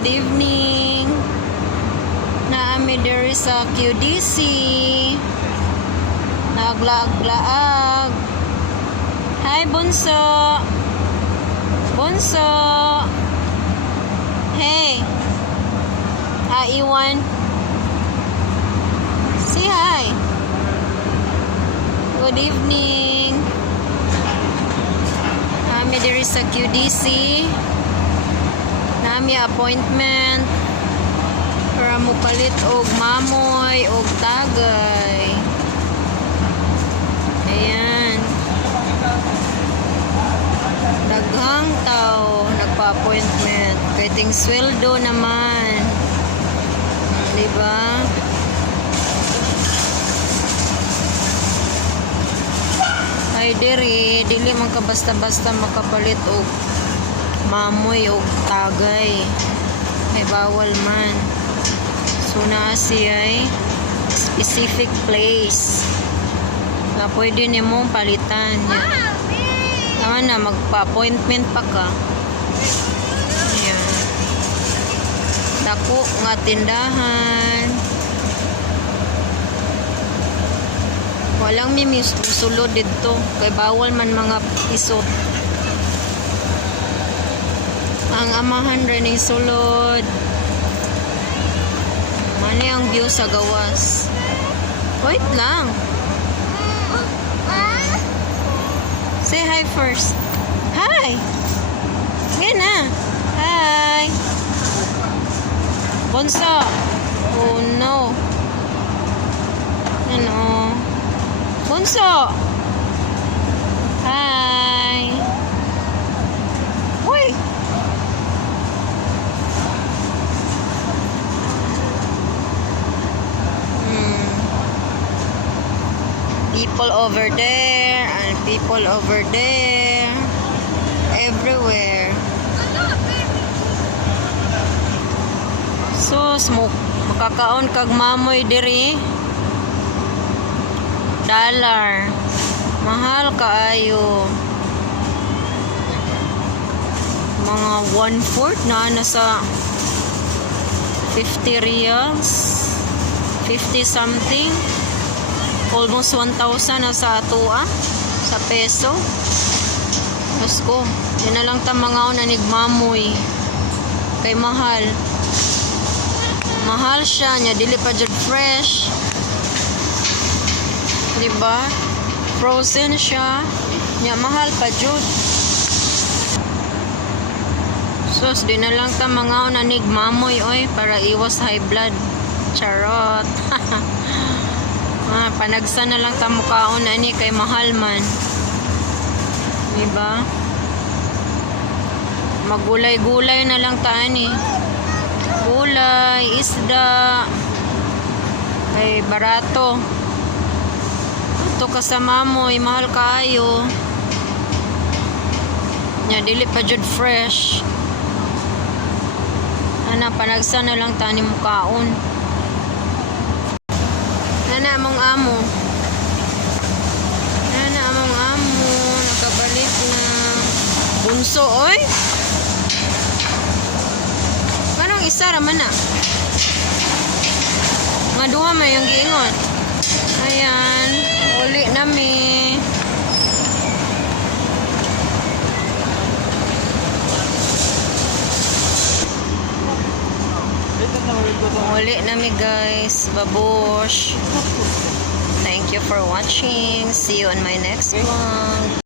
Good evening. Naami diri sa QDC. Naglaag-laag. Hi, Bunso. Bunso. Hey. Iwan. Say hi. Good evening. Naami diri sa QDC. Nami appointment para mo palit og mamoy og tagay. Ayan. Daghang tao nagpa-appointment. Kay ting sweldo naman. Diba? Ay dili man ka basta-basta makapalit og mamoy o tagay. Ay bawal man. So na siya specific place na pwede nimo palitan niya. Tama na, magpa-appointment pa ka. Ayan. Dako nga tindahan. Walang sulod dito. Kay bawal man mga isot. Ang amahan rin ay sulod. Mani ang view sa gawas. Wait lang. Say hi first. Hi. Yan na. Hi. Bonso. Oh no. Ano? Bonso. Hi. Uy. People over there and people over there, everywhere. So smoke makakaon kag mamoy diri. Dollar mahal kaayo. Mga 1/4 na nasa 50 reals, 50 something. Almost 1,000 na sa atua sa peso. Gusto yun na lang ta mga na nigmamoy kay mahal siya nya dili pa jud fresh, diba? Frozen siya nya mahal pa jud. Sus di na lang ta mga na nigmamoy oy para iwas high blood. Charot. Panagsa na lang ta mukaon na ni kay mahal man. Diba? Magulay-gulay na lang ta ni. Gulay, isda. Kay barato. Ito kasama mo, mahal kaayo. Nya dili pa jud fresh. Panagsa na lang ta ni mukaon. Nana among amo. Nakabalik na. Bunso, oy. Kanang isa raman na. Nga duha may yung giingon. Ayan. Uli nami. Uli nami guys. Babush. Thank you for watching. See you on my next vlog.